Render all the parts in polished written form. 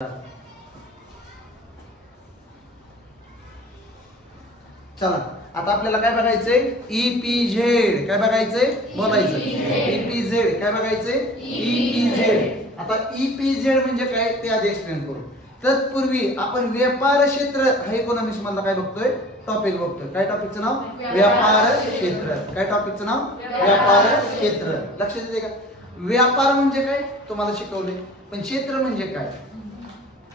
चला आता आपल्याला काय बघायचंय ईपीझेड. काय बघायचंय बोलायचं ईपीझेड. काय बघायचंय ईपीझेड. आता ईपीझेड म्हणजे काय ते आधी एक्सप्लेन करू. तत्पूर्वी आपण व्यापार क्षेत्र हा इकॉनॉमिक्स मधला काय बघतोय टॉपिक बघतोय. काय टॉपिकचं नाव व्यापार क्षेत्र. काय टॉपिकचं नाव व्यापार क्षेत्र. लक्षात येते का? व्यापार म्हणजे काय तुम्हाला शिकवले, पण क्षेत्र म्हणजे काय?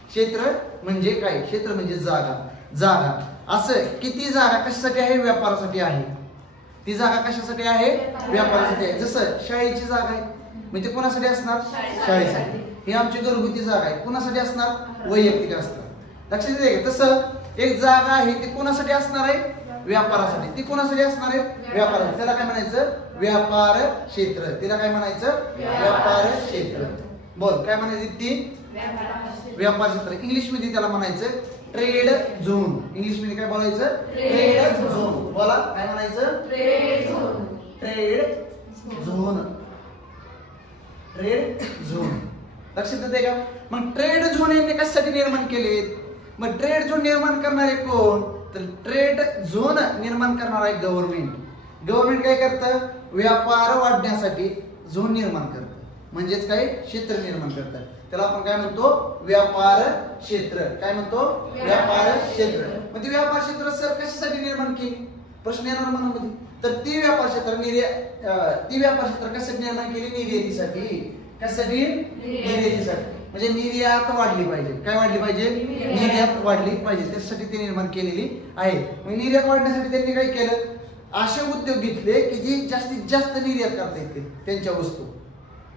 क्षेत्र म्हणजे काय? क्षेत्र म्हणजे जागा. जागा असं किती जागा कशासाठी आहे? व्यापारासाठी आहे. ती जागा कशासाठी आहे? व्यापारासाठी आहे. जसं शाळेची जागा आहे म्हणजे कोणासाठी असणार? शाळेसाठी. ही आमची घरगुती जागा आहे, कोणासाठी असणार? वैयक्तिक असणार. लक्षात येते का? तसं एक जागा आहे ती कोणासाठी असणार आहे? व्यापारासाठी. ती कोणासाठी असणार आहे? व्यापारासाठी. त्याला काय म्हणायचं? व्यापार क्षेत्र. तिला काय म्हणायचं? व्यापार क्षेत्र. बोल काय म्हणायची ती? व्यापार क्षेत्र. इंग्लिश मध्ये त्याला म्हणायचं ट्रेड झोन. इंग्लिश मध्ये काय बोलायचं? Trade zone. बोला काय म्हणायचं? Trade zone. Trade zone. Trade zone. लक्षात येते का? मग ट्रेड झोन यांनी कशासाठी निर्माण केले? मग ट्रेड झोन निर्माण करणारे कोण? तर ट्रेड झोन निर्माण करणार आहे गव्हर्नमेंट. गव्हर्नमेंट काय करतं? व्यापार वाढण्यासाठी झोन निर्माण करतं. म्हणजेच काय? क्षेत्र निर्माण करतात. त्याला आपण काय म्हणतो? व्यापार क्षेत्र. काय म्हणतो? व्यापार क्षेत्र. मग ती व्यापार क्षेत्र सर कशासाठी निर्माण केली? प्रश्न येणार मनामध्ये. तर ती व्यापार क्षेत्र कशासाठी निर्माण केली? निर्यातीसाठी. कशासाठी? निर्यातीसाठी. म्हणजे निर्यात वाढली पाहिजे. काय वाढली पाहिजे? निर्यात वाढली पाहिजे. त्यासाठी ती निर्माण केलेली आहे. मग निर्यात वाढण्यासाठी त्यांनी काय केलं? असे उद्योग घेतले की जे जास्तीत जास्त निर्यात करता येतील त्यांच्या वस्तू.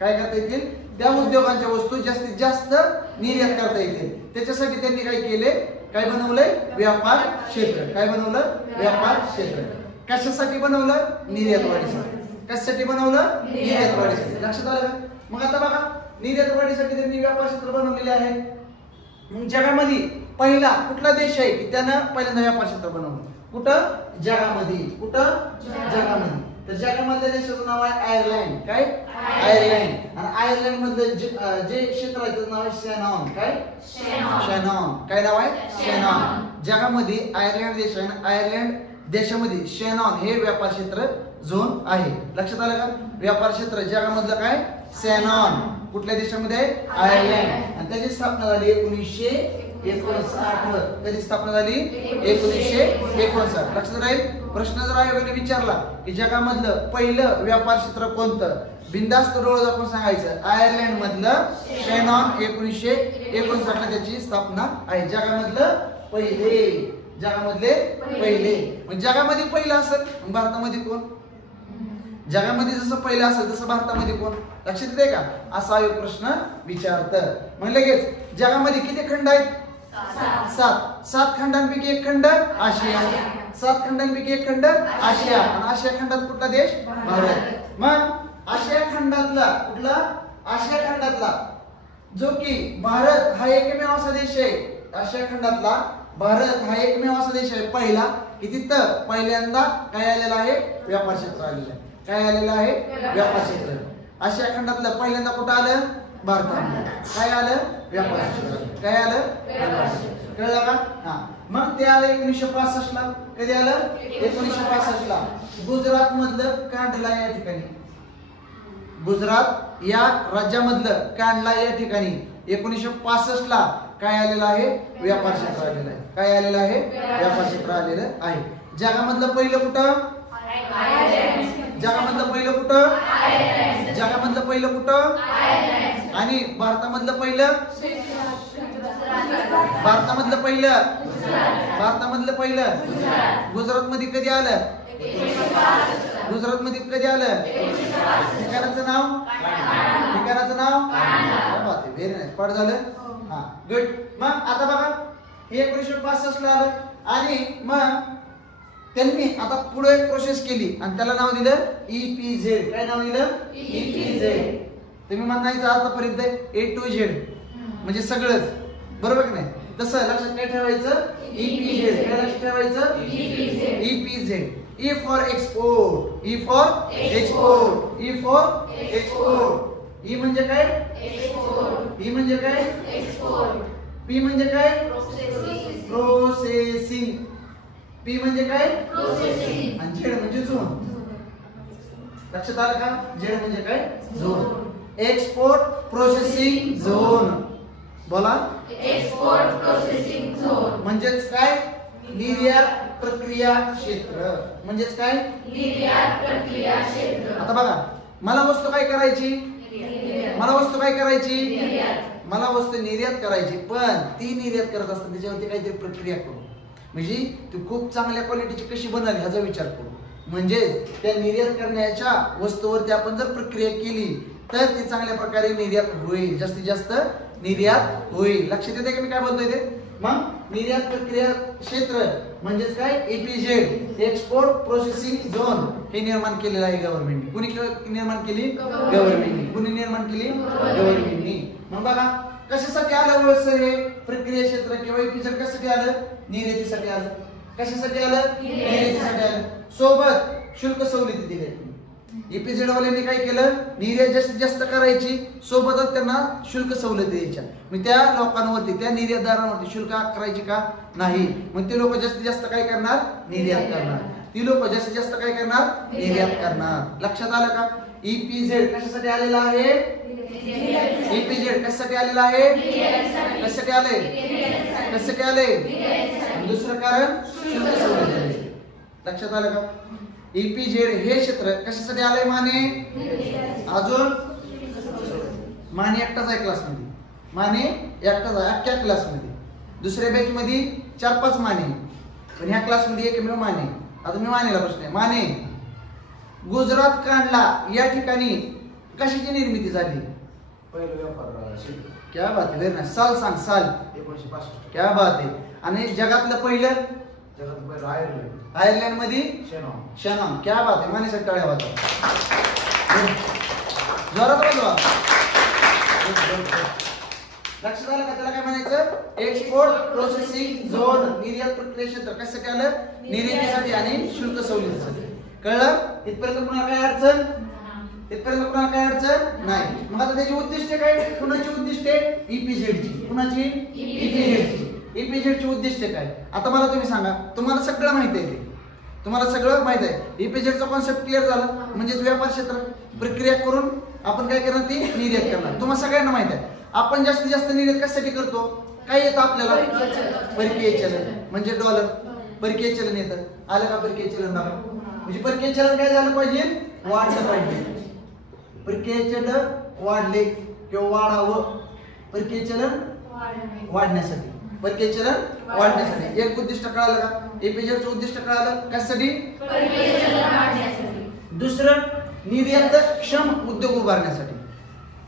काय करता येतील? त्या उद्योगांच्या वस्तू जास्तीत जास्त निर्यात करता येतील. त्याच्यासाठी त्यांनी काय केले? काय बनवलंय? व्यापार क्षेत्र. काय बनवलं? व्यापार क्षेत्र. कशासाठी बनवलं? निर्यात वाढीसाठी. कशासाठी बनवलं? निर्यात वाढीसाठी. लक्षात आलं का? मग आता बघा निर्यात वाढीसाठी त्यांनी व्यापार क्षेत्र बनवलेले आहे. मग जगामध्ये पहिला कुठला देश आहे की त्यानं पहिल्यांदा व्यापार क्षेत्र बनवलं? कुठं? जगामध्ये. कुठं? जगामध्ये. तर जगामधल्या देशाचं नाव आहे आयर्लंड. काय? आयर्लंड. आणि आयर्लंड मधलं जे क्षेत्र आहे त्याचं नाव आहे शेनॉन. काय? शेनॉन. काय नाव आहे? शेनॉन. जगामध्ये आयर्लंड देश आहे. आयर्लंड देशामध्ये शेनॉन हे व्यापार क्षेत्र झोन आहे. लक्षात आलं का? व्यापार क्षेत्र जगामधलं काय? शेनॉन. कुठल्या देशामध्ये आहे? आयर्लंड. आणि त्याची स्थापना झाली 1959. कधी स्थापना झाली? 1959. लक्षात राहील. प्रश्न जर आयोगाने विचारला की जगामधलं पहिलं व्यापार क्षेत्र कोणतं? बिंदास्त डोळे दाखवून सांगायचं आयर्लंड मधलं शेनॉन. 1959 ला त्याची स्थापना आहे. जगामधलं पहिले. जगामधले पहिले. मग जगामध्ये पहिलं असेल भारतामध्ये कोण? जगामध्ये जसं पहिलं असेल तसं भारतामध्ये कोण? लक्षात येते का? असा आयोग प्रश्न विचारतं. मग लगेच जगामध्ये किती खंड आहेत? 7. 7 खंडांपैकी एक खंड आशिया. 7 खंडांपैकी एक खंड आशिया. आणि आशिया खंडात कुठला देश? भारत. मग आशिया खंडातला कुठला? आशिया खंडातला जो की भारत हा एकमेव असा देश आहे. आशिया खंडातला भारत हा एकमेव असा देश आहे पहिला की तिथं पहिल्यांदा काय आलेलं आहे? व्यापार क्षेत्र आलेलं आहे. काय आलेलं आहे? व्यापार क्षेत्र. आशिया खंडातलं पहिल्यांदा कुठं आलं? भारतामध्ये. काय आलं? व्यापार क्षेत्र. काय आलं? व्यापार क्षेत्र. कळलं का? हा. मग ते आलं 1965 ला. कधी आलं? 1965 ला. गुजरात मधलं कांडला या ठिकाणी. गुजरात या राज्यामधलं कांडला या ठिकाणी 1965 ला काय आलेलं आहे? व्यापार क्षेत्र आलेलं आहे. काय आलेलं आहे? व्यापार क्षेत्र आलेलं आहे. जगामधलं पहिलं कुठं? जगामधलं पहिलं कुठं? जगामधलं पहिलं कुठं? आणि भारतामधलं पहिलं? भारतामधलं पहिलं? भारतामधलं पहिलं गुजरात मध्ये कधी आलं? गुजरात मध्ये कधी आलं? ठिकाणाचं नाव? ठिकाणाचं नाव? Very nice. पाठ झालं? हा गुड. मग आता बघा हे 1965 ला आलं. आणि मग त्यांनी आता पुढे एक प्रोसेस केली आणि त्याला नाव दिलं ईपीझेड. काय नाव दिलं? ईपीझेड. तुम्ही म्हणायचं आतापर्यंत A to Z म्हणजे सगळंच. बरोबर की नाही? तसं लक्षात काय ठेवायचं? ईपीझेड. काय लक्षात ठेवायचं? ईपीझेड. E for export. E for export. E for export. E म्हणजे काय? एक्सपोर्ट. E म्हणजे काय? एक्सपोर्ट. पी म्हणजे काय? प्रोसेसिंग. पी म्हणजे काय? प्रोसेसिंग. आणि झेड म्हणजे झोन. लक्षात आलं का? झेड म्हणजे काय? झोन. Export processing zone. बोला. एक्सपोर्ट प्रोसेसिंग झोन म्हणजेच काय? निर्यात प्रक्रिया क्षेत्र. म्हणजेच काय? निर्यात प्रक्रिया क्षेत्र. आता बघा, मला वस्तू काय करायची? मला वस्तू काय करायची? निर्यात. मला वस्तू निर्यात करायची, पण ती निर्यात करत असताना त्याच्यावरती काहीतरी प्रक्रिया करू. म्हणजे ती खूप चांगल्या क्वालिटीची कशी बनल ह्याचा विचार करू. म्हणजे त्या निर्यात करण्याच्या वस्तूवरती आपण जर प्रक्रिया केली तर ती चांगल्या प्रकारे निर्यात होईल, जास्तीत जास्त निर्यात होईल. लक्षात येते की मी काय बोलतोय ते? मग निर्यात प्रक्रिया क्षेत्र म्हणजेच काय? EPZ, एक्सपोर्ट प्रोसेसिंग झोन, हे निर्माण केलेलं आहे गव्हर्नमेंटने. कुणी निर्माण केली? गव्हर्नमेंटने. कुणी निर्माण केली? गव्हर्नमेंटने. मग बघा, कशासाठी आलं व्यवस्था हे प्रक्रिया क्षेत्र किंवा EPZ? कशासाठी आलं? निर्यातीसाठी आलं. कशासाठी आलं? निर्यातीसाठी आलं. सोबत शुल्क सवलती दिल्या. EPZ वाल्यांनी काय केलं? निर्यात जास्तीत जास्त करायची, सोबतच त्यांना शुल्क सवलती द्यायच्या. मग त्या लोकांवरती, त्या निर्यातदारांवरती शुल्क आकारायची का? नाही. मग ते लोक जास्तीत जास्त काय करणार? निर्यात करणार. ती लोक जास्तीत जास्त काय करणार? निर्यात करणार. लक्षात आलं का? EPZ कशासाठी आलेला आहे? EPZ कशासाठी आलेला आहे? कशासाठी आले? कशासाठी आले? दुसरं कारण शुल्क सवलती. लक्षात आलं का? EPZ हे क्षेत्र कशासाठी आलंय? माने. अजून माने एकटाच आहे क्लासमध्ये. माने एकटाच आहे अख्ख्या क्लासमध्ये. दुसऱ्या बॅच मध्ये 4-5 माने, पण ह्या क्लासमध्ये एकमेव माने. आता मी मानेला प्रश्न आहे. माने, गुजरात कांडला या ठिकाणी कशाची निर्मिती झाली? पहिलं व्यापार शिल्प. क्या बात आहे. Very nice. साल सांग. साल 1965. क्या बात आहे. आणि जगातलं पहिलं? जगात पहिलं आयर्लंड. आयर्लंड मध्ये शेनॉन. शनाम. क्या बात आहे. मानेसाठी टाळ्या वाजवा. जोरात वाजवा. लक्षात आलं का? त्याला काय म्हणायचं? एक्सपोर्ट प्रोसेसिंग झोन, निर्यात प्रक्रिया क्षेत्र. कशासाठी आलं? निर्यातीसाठी आणि शुल्क सवलतीसाठी. कळलं? इथपर्यंत कुणाला काय अडचण? इथपर्यंत कुणाला काय अडचण नाही. मग आता त्याची उद्दिष्टे काय? कुणाची उद्दिष्टे? EPZ ची. कुणाची? EPZ ची. EPZ ची उद्दिष्टे काय? आता मला तुम्ही सांगा. तुम्हाला सगळं माहिती आहे ते. तुम्हाला सगळं माहित आहे. EPZ चा कॉन्सेप्ट क्लिअर झाला. म्हणजे व्यापार क्षेत्र प्रक्रिया करून आपण काय करणार? ती निर्यात करणार. तुम्हाला सगळ्यांना माहित आहे. आपण जास्तीत जास्त निर्यात कशासाठी करतो? काय येतं आपल्याला? परकीय चलन. म्हणजे डॉलर. परकीय चलन येतं. आलं का परकीय चलन? म्हणजे परकीय चलन काय झालं पाहिजे? वाढलं पाहिजे. परकीय चलन वाढले किंवा वाढावं. परकीय चलन वाढण्यासाठी. परकीय चलन वाढण्यासाठी. एक उद्दिष्ट कळालं का? EPZ चं उद्दिष्ट कळालं. कशासाठी? परकीय चलन वाढण्यासाठी. दुसरं, निर्यातक्षम उद्योग उभारण्यासाठी.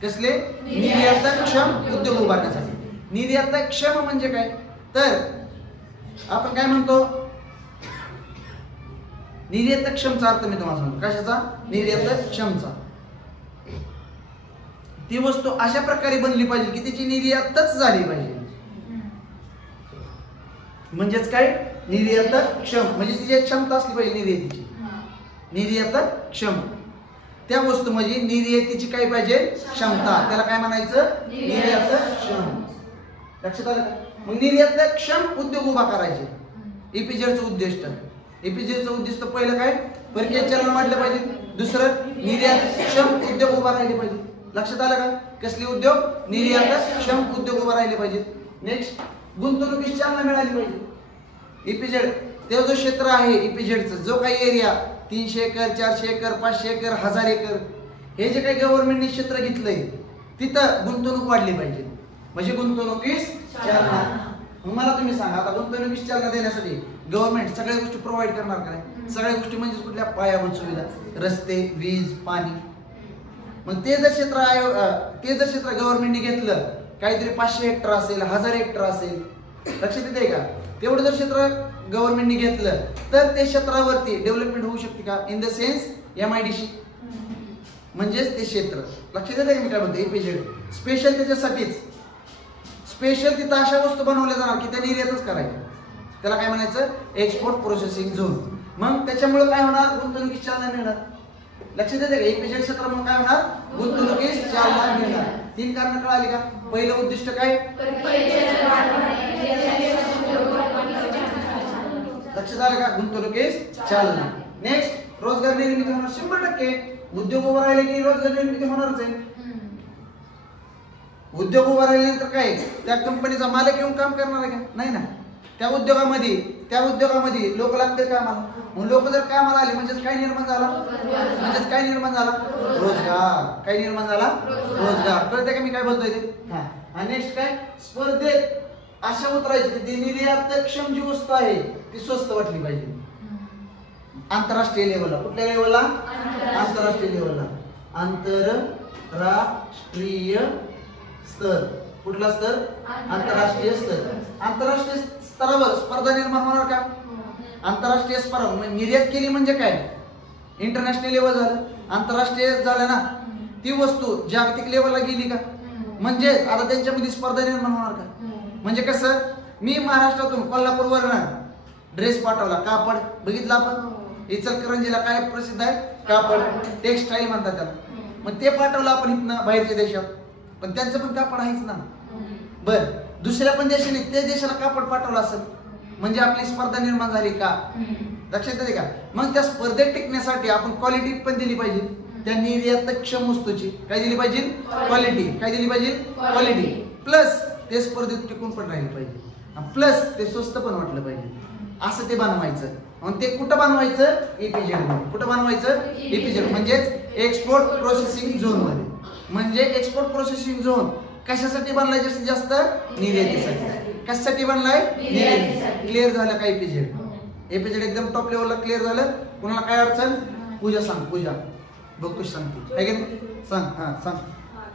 कसले? निर्यातक्षम उद्योग उभारण्यासाठी. निर्यातक्षम म्हणजे काय? तर आपण काय म्हणतो? निर्यातक्षमचा अर्थ मी तुम्हाला सांगतो. कशाचा? निर्यातक्षमचा. ती वस्तू अशा प्रकारे बनली पाहिजे की तिची निर्यातच झाली पाहिजे. म्हणजेच काय? निर्यातक्षम म्हणजे तिची क्षमता असली पाहिजे निर्यातीची. निर्यातक्षम. त्या वस्तू म्हणजे निर्यातीची काय पाहिजे? क्षमता. त्याला काय म्हणायचं? निर्यातक्षम. लक्षात आलं का? मग निर्यातक्षम उद्योग उभा करायचे. EPZ चं उद्दिष्ट. EPZ चं उद्दिष्ट पहिलं काय? परकीय चलन वाढलं पाहिजे. दुसरं, निर्यातक्षम उद्योग उभा राहिले पाहिजे. लक्षात आलं का? कसले उद्योग? निर्यातक्षम उद्योग उभा राहिले पाहिजे. नेक्स्ट, गुंतवणुकीची चालना मिळाली पाहिजे. EPZ ते जो क्षेत्र आहे EPZ चं, जो काही area 300 acre, 400 acre, 500 acre, 1000 acre, हे जे काही गव्हर्नमेंटने क्षेत्र घेतलंय तिथं गुंतवणूक वाढली पाहिजे. म्हणजे गुंतवणुकीस चालना. मग मला तुम्ही सांगा, आता गुंतवणुकीस चालना देण्यासाठी गव्हर्नमेंट सगळ्या गोष्टी प्रोव्हाइड करणार का नाही? सगळ्या गोष्टी म्हणजे कुठल्या? पायाभूत सुविधा, रस्ते, वीज, पाणी. मग ते जर क्षेत्र गव्हर्नमेंटने घेतलं, काहीतरी 500 हेक्टर असेल, 1000 हेक्टर असेल, लक्षात येते का? तेवढं जर क्षेत्र गव्हर्नमेंटने घेतलं तर ते क्षेत्रावरती डेव्हलपमेंट होऊ शकते का? इन द सेन्स MIDC म्हणजेच ते क्षेत्र. लक्षात येते का मी काय म्हणतो? EPZ स्पेशल त्याच्यासाठीच. स्पेशल तिथं अशा वस्तू बनवल्या जाणार की त्या निर्यातच करायच्या. त्याला काय म्हणायचं? Export processing zone. मग त्याच्यामुळे काय होणार? गुंतवणुकीस चालना मिळणार. लक्षात येते का? EPZ क्षेत्रामुळे काय होणार? गुंतवणुकीस चालना मिळणार. 3 कारण कळाली का? पहिलं उद्दिष्ट काय? परकीय चलन लक्षात आलं का? गुंतवणुकीस चालना. नेक्स्ट, रोजगार निर्मिती होणार 100%. उद्योग उभा राहिले की रोजगार निर्मिती होणारच आहे. उद्योग उभा राहिल्यानंतर काय त्या कंपनीचा मालक येऊन काम करणार आहे का? नाही ना. त्या उद्योगामध्ये लोक लागतील कामाला. मग लोक जर कामाला आले म्हणजे काय निर्माण झाला? रोजगार. काय निर्माण झाला? रोजगार. कळतंय का मी काय बोलतोय ते? हा. आणि नेक्स्ट काय? स्पर्धेत अशा उतरायची की ती निर्यातक्षम जी वस्तू आहे ती स्वस्त वाटली पाहिजे. आंतरराष्ट्रीय लेवलला. कुठल्या लेवलला? आंतरराष्ट्रीय लेवलला. आंतरराष्ट्रीय स्तर. कुठला स्तर? आंतरराष्ट्रीय स्तर. आंतरराष्ट्रीय स्तरावर स्पर्धा निर्माण होणार का? आंतरराष्ट्रीय स्पर्धा निर्यात केली म्हणजे काय? इंटरनॅशनल लेवल झालं. आंतरराष्ट्रीय झालं ना, ती वस्तू जागतिक लेवलला गेली का? म्हणजे आता त्यांच्यामध्ये स्पर्धा निर्माण होणार का? म्हणजे कसं, मी महाराष्ट्रातून कोल्हापूरवरून ड्रेस पाठवला, कापड बघितलं आपण. इचलकरंजीला काय प्रसिद्ध आहे? कापड. टेक्सटाईल म्हणतात त्याला. मग ते पाठवलं आपण इथनं बाहेरच्या देशात, पण त्यांचं पण कापड आहेच ना. बर, दुसऱ्या पण देशाने त्या देशाला कापड पाठवलं असेल म्हणजे आपली स्पर्धा निर्माण झाली का? लक्षात येते का? मग त्या स्पर्धेत टिकण्यासाठी आपण क्वालिटी पण दिली पाहिजे. त्या निर्यातक्षम वस्तूची काय दिली पाहिजे? क्वालिटी. काय दिली पाहिजे? क्वालिटी. प्लस ते स्पर्धेत टिकून पण राहिले पाहिजे. प्लस ते स्वस्त पण वाटलं पाहिजे. असं ते बनवायचं. आणि ते कुठं बनवायचं? EPZ. कुठं बनवायचं? EPZ म्हणजेच एक्सपोर्ट प्रोसेसिंग झोन मध्ये. म्हणजे एक्सपोर्ट प्रोसेसिंग झोन कशासाठी बनलाय? जास्तीत जास्त निर्यातीसाठी. कशासाठी बनलाय? निर्यातीसाठी. क्लिअर झालं का? EPZ एकदम टॉप लेवलला क्लिअर झालं. कुणाला काय अडचण? पूजा सांग. पूजा बघ सांगते काय की सांग. हा सांग.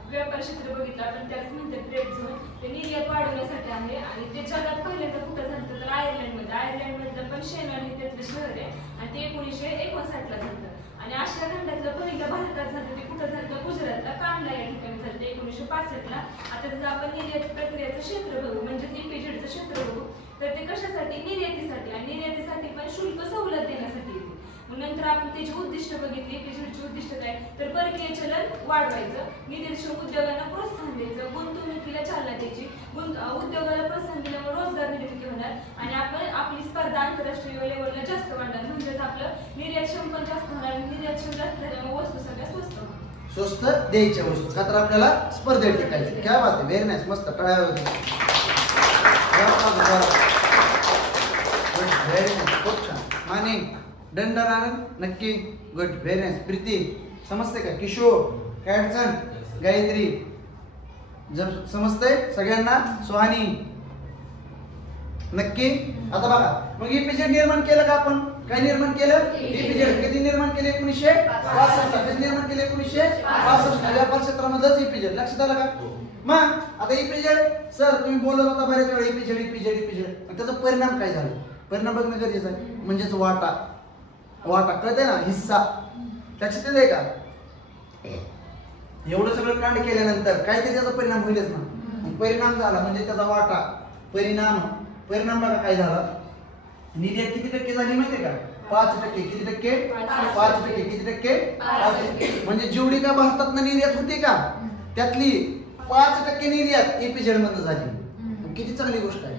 व्यापार क्षेत्र बघितलं आपण, त्याच म्हणते ट्रेड झोन. ते निर्यात वाढवण्यासाठी आहे आणि ते जगात पहिल्यांदा कुठं झालं तर आयर्लंडमध्ये पण शेनवान हे त्यातलं शहर आहे आणि ते 1959 ला झालं. आणि आशिया खंडातलं पहिलं भारतात झालं ते कुठं झालं? गुजरातला कांडला या ठिकाणी झालं 1965 ला. आता जर आपण निर्यात प्रक्रियेचं क्षेत्र बघू म्हणजे EPZचं क्षेत्र बघू तर ते कशासाठी? निर्यातीसाठी. आणि निर्यातीसाठी पण शुल्क सवलत देण्यासाठी येते. मग नंतर आपण त्याची उद्दिष्ट बघितली. EPZची उद्दिष्ट काय? तर परकीय चलन वाढवायचं, निर्देशक उद्योगांना प्रोत्साहन द्यायचं, गुंतवणुकीला चालना द्यायची. उद्योगाला प्रोत्साहन दिल्यामुळे रोजगार निर्मिती होणार आणि आपण आपली स्पर्धा आंतरराष्ट्रीय लेवलला जास्त वाढणार. म्हणजेच आपलं निर्यातक्षम पण जास्त होणार. निर्यातक्षम जास्त झाल्यामुळे वस्तू सगळ्या स्वस्त होणार. स्वस्त द्यायच्या वस्तू का तर आपल्याला स्पर्धेत टिकायचं. काय बात आहे. Very nice. मस्त. टाळ्या होते. Very nice. खूप छान. माने दंडनारायण नक्की. गुड. Very nice. प्रीती समजते का? किशोर काय अडचण? गायत्री जर समजतंय सगळ्यांना? सुहानी नक्की. आता बघा, मग EPZ निर्माण केलं का आपण? काय निर्माण केलं? EPZ कधी निर्माण केले? 1965. कधी निर्माण केले? 1965. व्यापार क्षेत्रामधलंच EPZ. लक्षात आलं का? मग आता EPZ सर तुम्ही बोलत होता बरेच वेळा EPZ. त्याचा परिणाम काय झाला? परिणाम बघणं गरजेचं आहे. म्हणजेच वाटा कळतंय ना? हिस्सा. लक्षात येते का? एवढं सगळं कांड केल्यानंतर काय ते त्याचा परिणाम होईलच ना. परिणाम झाला म्हणजे त्याचा वाटा. परिणाम बघा काय झाला? निर्यात किती टक्के झाली माहितीये का? 5%. किती टक्के? 5%. किती टक्के? 5%. म्हणजे जेवढी का भारतात निर्यात होती का त्यातली 5% निर्यात EPZ मधून झाली. किती चांगली गोष्ट आहे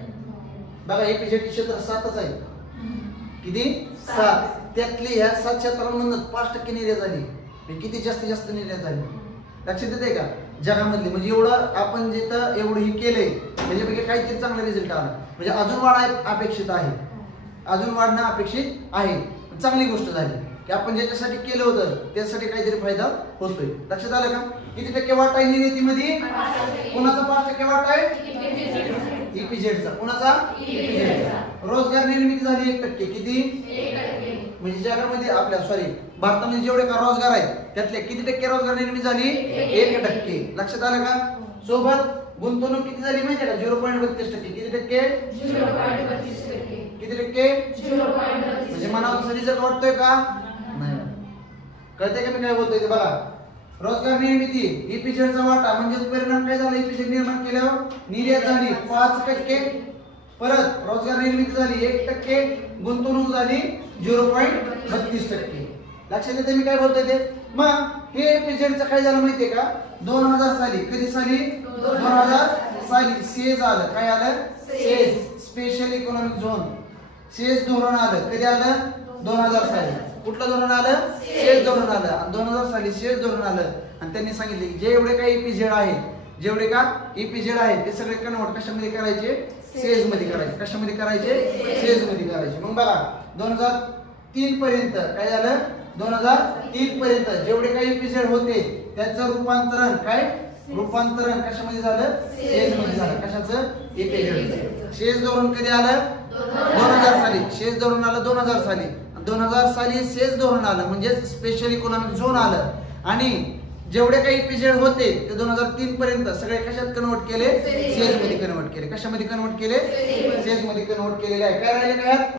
बघा. EPZ क्षेत्र 7च आहे. किती? 7. त्यातली ह्या 7 क्षेत्रांमधून 5% निर्यात झाली. किती जास्तीत जास्त निर्यात झाली. लक्षात येते का? जगामधली. म्हणजे एवढं आपण जिथं एवढं हे केलंय त्याच्यापैकी काहीतरी चांगला रिझल्ट आला. म्हणजे अजून वाढ अपेक्षित आहे. अजून वाढणं अपेक्षित आहे. चांगली गोष्ट झाली की आपण ज्याच्यासाठी केलं होतं त्यासाठी काहीतरी फायदा होतोय. लक्षात आलं का? किती टक्के वाटा आहे निर्यातीमध्ये? कोणाचा 5% वाटा आहे? EPZचा. कोणाचा? EPZचा. रोजगार निर्मिती झाली 1%. किती? 1%. म्हणजे जगामध्ये आपल्या भारतामध्ये जेवढे का रोजगार आहेत त्यातले किती टक्के रोजगार निर्मिती झाली? 1%. लक्षात आलं का? सोबत गुंतवणूक किती झाली माहिती आहे का? 0.32%. किती टक्के? 0.32%. किती टक्के? 0.32%. म्हणजे मनावर तसा रिझल्ट वाटतोय का? नाही. कळतंय का मी काय बोलतोय ते? बघा, रोजगार निर्मिती EPZचा वाटा म्हणजेच परिणाम काय झाला? EPZ निर्माण केल्यावर निर्यात झाली 5%. परत रोजगार निर्मिती झाली 1%. गुंतवणूक झाली 0.32%. लक्षात येते मी काय बोलतोय ते? मग हे EPZचं काय झालं माहितीये का? 2000 साली. कधी साली? 2000 साली. सेज आलं. काय आलं? Says. Special economic zone. Says धोरण आलं. कधी आलं? 2000 साली. कुठलं धोरण आलं? सेज धोरण आलं. आणि 2000 साली सेज धोरण आलं आणि त्यांनी सांगितले की जे एवढे काही ईपीझेड आहेत, जेवढे का ईपीझेड आहेत ते सगळे कन्वर्ट कशामध्ये करायचे? सेज मध्ये करायचे. कशामध्ये करायचे? सेज मध्ये करायचे. मग बघा 2003 पर्यंत काय झालं? 2003 पर्यंत जेवढे काही ईपीझेड होते त्याचं रूपांतरण रूपांतरण कशामध्ये झालं? सेज मध्ये झालं. कशाचं? ईपीझेड. सेज धोरण कधी आलं? 2000 साली. सेज धोरण आलं 2000 साली. 2000 साली सेज धोरण आलं म्हणजे स्पेशल इकॉनॉमिक झोन आलं आणि जेवढे काही ईपीझेड होते ते 2003 पर्यंत सगळे कशात कन्वर्ट केले? सेज मध्ये कन्वर्ट केले. कशामध्ये कन्वर्ट केले? सेज मध्ये कन्वर्ट केलेले आहे. काय राहिले काय?